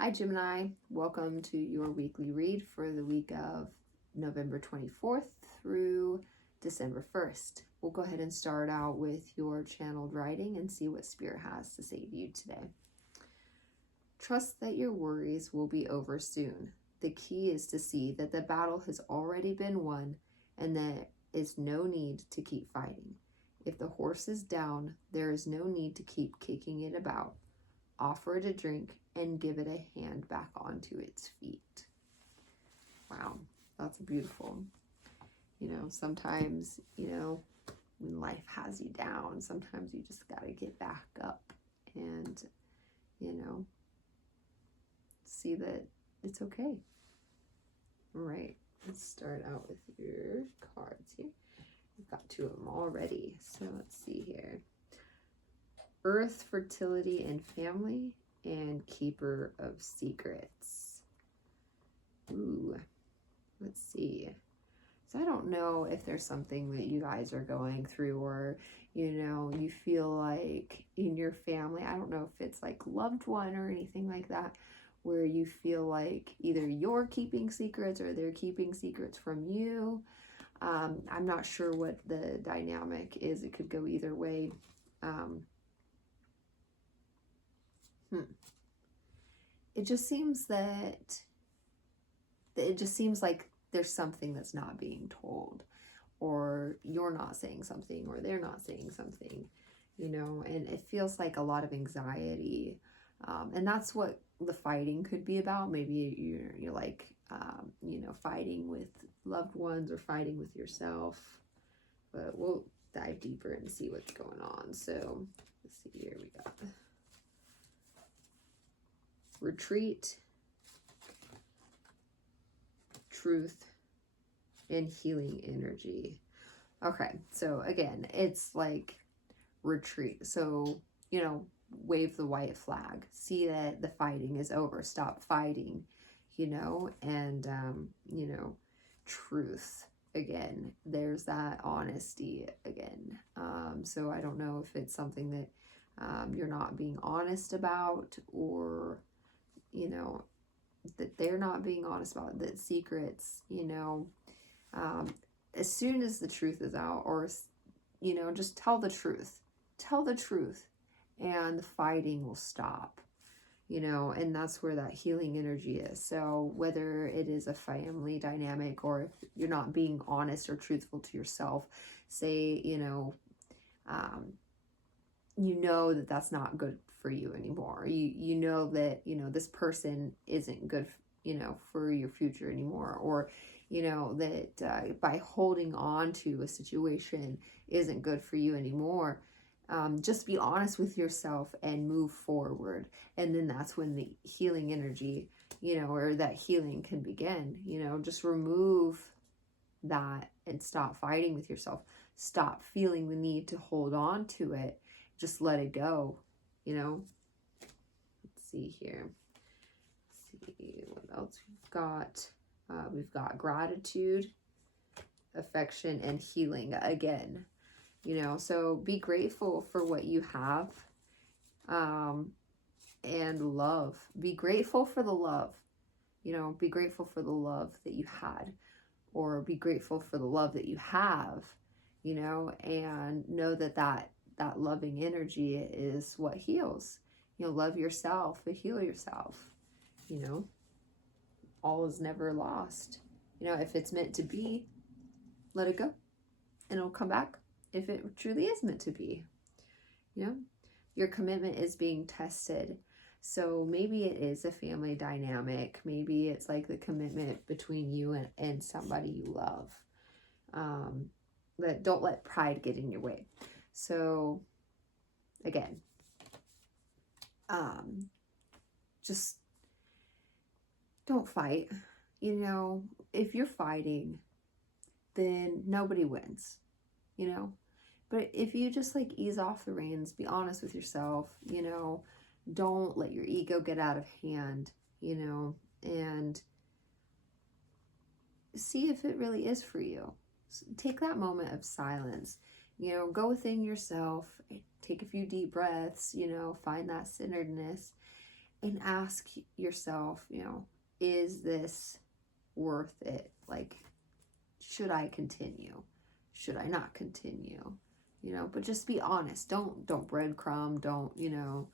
Hi Gemini, welcome to your weekly read for the week of November 24th through December 1st. We'll go ahead and start out with your channeled writing and see what Spirit has to say to you today. Trust that your worries will be over soon. The key is to see that the battle has already been won and there is no need to keep fighting. If the horse is down, there is no need to keep kicking it about. Offer it a drink and give it a hand back onto its feet. Wow, that's beautiful. Sometimes, when life has you down, sometimes you just got to get back up and, see that it's okay. All right, let's start out with your cards here. We've got two of them already, so let's see here. Earth, fertility, and family, and keeper of secrets. Ooh, let's see. So I don't know if there's something that you guys are going through, or you feel like in your family, I don't know if it's like loved one or anything like that, where you feel like either you're keeping secrets or they're keeping secrets from you. I'm not sure what the dynamic is. It could go either way. It just seems that like there's something that's not being told, or you're not saying something, or they're not saying something, and it feels like a lot of anxiety. And that's what the fighting could be about. Maybe you're like, fighting with loved ones or fighting with yourself, but we'll dive deeper and see what's going on. So let's see here. We got retreat, truth, and healing energy. Okay, so again, it's like retreat. So, wave the white flag. See that the fighting is over. Stop fighting, and, truth. Again, there's that honesty again. So I don't know if it's something that you're not being honest about, or that they're not being honest about, that secrets, as soon as the truth is out, or, just tell the truth, and the fighting will stop, and that's where that healing energy is. So whether it is a family dynamic, or if you're not being honest or truthful to yourself, say, that that's not good for you anymore. You know that, this person isn't good, for your future anymore, or, that by holding on to a situation isn't good for you anymore. Just be honest with yourself and move forward. And then that's when the healing energy, or that healing can begin. Just remove that and stop fighting with yourself. Stop feeling the need to hold on to it. Just let it go, Let's see here. Let's see what else we've got. We've got gratitude, affection, and healing again. So be grateful for what you have, and love. Be grateful for the love. Be grateful for the love that you had, or be grateful for the love that you have, and know that loving energy is what heals. Love yourself, but heal yourself. All is never lost. If it's meant to be, let it go, and it'll come back. If it truly is meant to be, your commitment is being tested. So maybe it is a family dynamic. Maybe it's like the commitment between you and somebody you love. But don't let pride get in your way. So again, just don't fight. If you're fighting, then nobody wins, but if you just like ease off the reins, be honest with yourself, don't let your ego get out of hand, and see if it really is for you. Take that moment of silence, go within yourself, take a few deep breaths, find that centeredness, and ask yourself, you know, is this worth it? Like, should I continue? Should I not continue? You know, but just be honest. Don't breadcrumb. Don't, you know,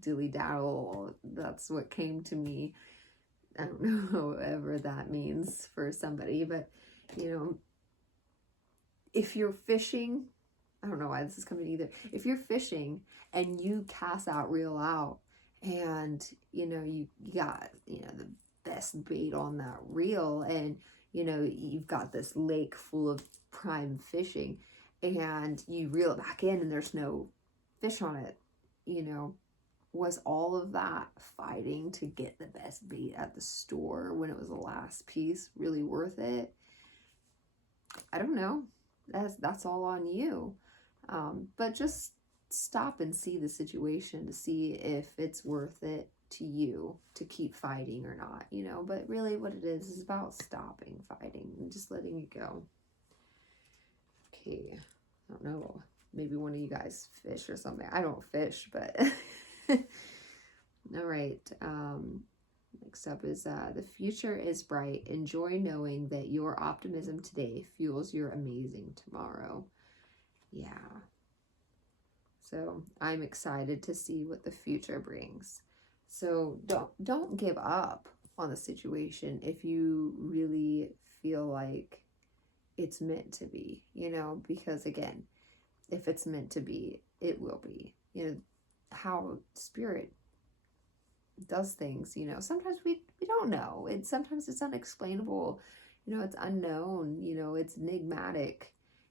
dilly daddle. That's what came to me. I don't know whatever that means for somebody, but you know, if you're fishing, I don't know why this is coming either. If you're fishing and you cast out, reel out, and you know, you got, you know, the best bait on that reel, and you know, you've got this lake full of prime fishing, and you reel it back in and there's no fish on it, you know, was all of that fighting to get the best bait at the store when it was the last piece really worth it? I don't know. That's all on you. But just stop and see the situation to see if it's worth it to you to keep fighting or not, you know. But really what it is about stopping fighting and just letting it go. Okay, I don't know. Maybe one of you guys fish or something. I don't fish, but all right. Next up is the future is bright. Enjoy knowing that your optimism today fuels your amazing tomorrow. Yeah. So I'm excited to see what the future brings. So don't give up on the situation if you really feel like it's meant to be, you know, because again, if it's meant to be, it will be. You know, how spirit does things, you know, sometimes we don't know. Sometimes it's unexplainable, you know, it's unknown, you know, it's enigmatic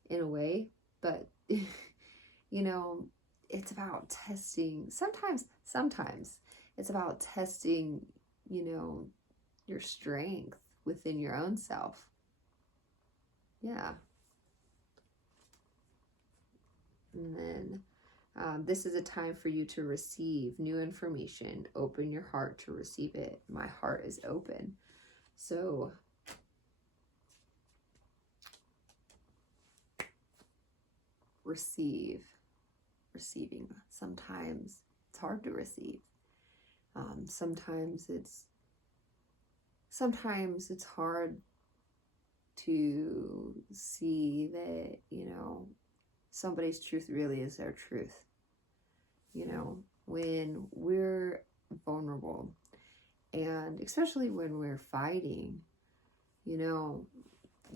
in a way, but you know, it's about testing. Sometimes it's about testing, you know, your strength within your own self. Yeah. And then this is a time for you to receive new information. Open your heart to receive it. My heart is open. So receiving. Sometimes it's hard to receive. Sometimes it's hard to see that, you know, somebody's truth really is their truth. You know, when we're vulnerable, and especially when we're fighting, you know,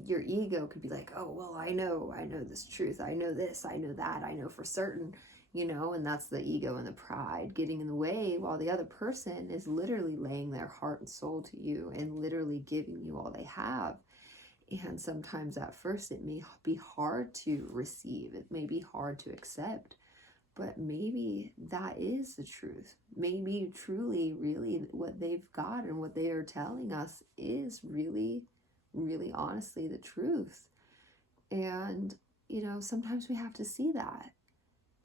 your ego could be like, oh, well, I know this truth. I know this, I know that, I know for certain, you know, and that's the ego and the pride getting in the way, while the other person is literally laying their heart and soul to you and literally giving you all they have. And sometimes at first it may be hard to receive. It may be hard to accept, but maybe that is the truth. Maybe truly, really what they've got and what they are telling us is really, really honestly the truth. And, you know, sometimes we have to see that.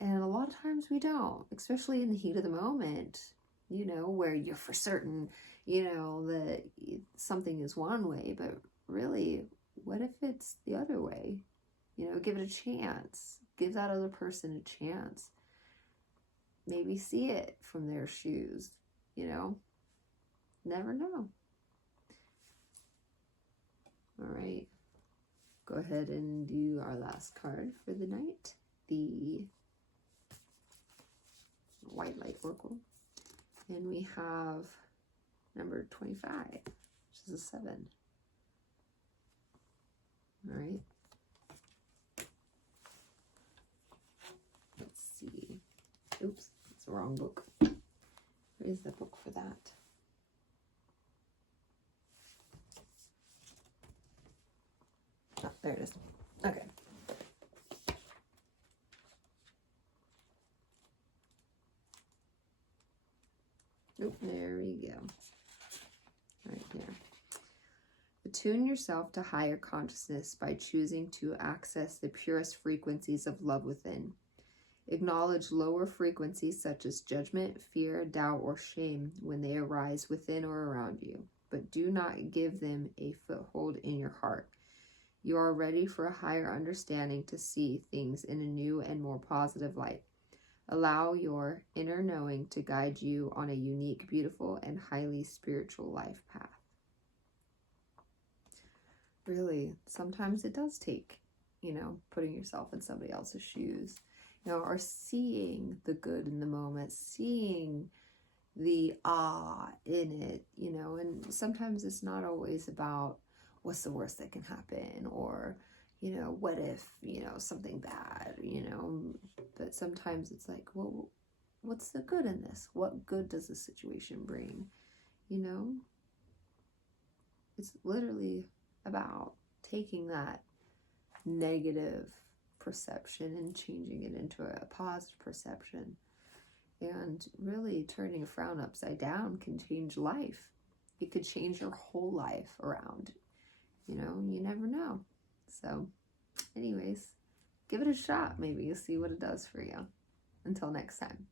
And a lot of times we don't, especially in the heat of the moment, you know, where you're for certain, you know, that something is one way, but really, what if it's the other way? You know, give it a chance. Give that other person a chance. Maybe see it from their shoes, you know. Never know. All right. Go ahead and do our last card for the night. The White Light Oracle. And we have number 25, which is a 7. All right. Let's see. Oops, it's the wrong book. Where is the book for that? Oh, there it is. Okay. Nope, there we go. Right here. Attune yourself to higher consciousness by choosing to access the purest frequencies of love within. Acknowledge lower frequencies such as judgment, fear, doubt, or shame when they arise within or around you, but do not give them a foothold in your heart. You are ready for a higher understanding to see things in a new and more positive light. Allow your inner knowing to guide you on a unique, beautiful, and highly spiritual life path. Really, sometimes it does take, putting yourself in somebody else's shoes, or seeing the good in the moment, seeing the awe in it, and sometimes it's not always about what's the worst that can happen, or, what if, something bad, but sometimes it's like, well, what's the good in this? What good does this situation bring? It's literally about taking that negative perception and changing it into a positive perception. And really turning a frown upside down can change life. It could change your whole life around. You never know. So anyways, give it a shot. Maybe you'll see what it does for you. Until next time.